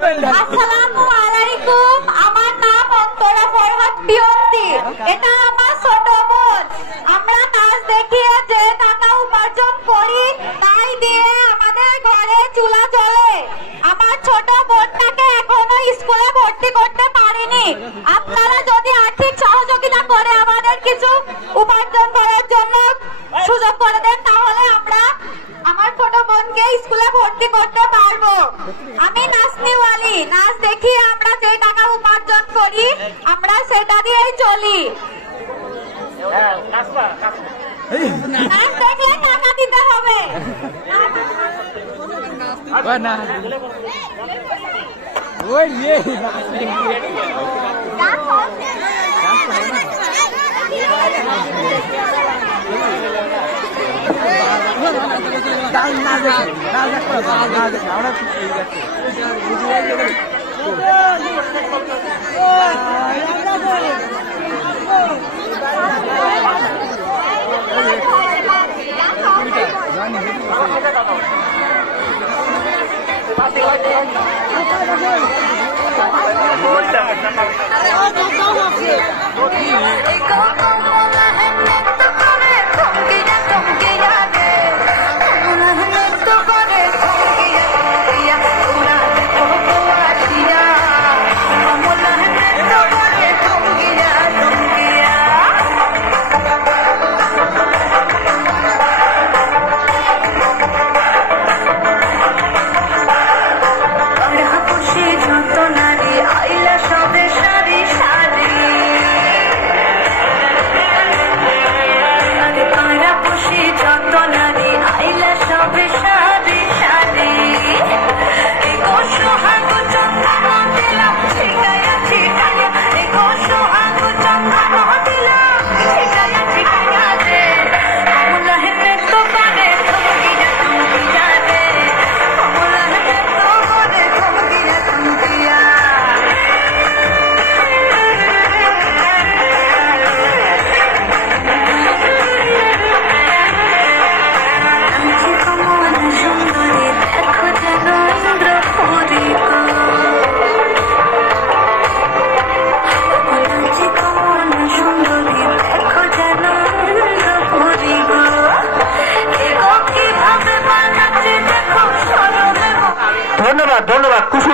আসসালামু আলাইকুম, আমার নাম অন্তরা ফরহাদ পিয়ন্তি। এটা আমার ছোট বোন। আমরা নাচ দেখিয়ে যে টাকা উপার্জন করি তাই দিয়ে আমাদের ঘরে চুলা চলে। আমার ছোট বোনটাকে এখনো স্কুলে ভর্তি করতে পারিনি। আপনারা যদি আর্থিক সহযোগিতা করে আমাদের কিছু উপার্জন করার জন্য সুযোগ করে দেন তাহলে আমরা আমার ছোট বোনকে স্কুলে ভর্তি করতে পারবো। আমি নাচনিওয়ালি, নাচ দেখিয়ে আমরা যে টাকা উপার্জন করি আমরা সেটা দিয়েই চলি। নাচ দেখলে টাকা দিতে হবে। ধন্যবাদ, ধন্যবাদ। খুব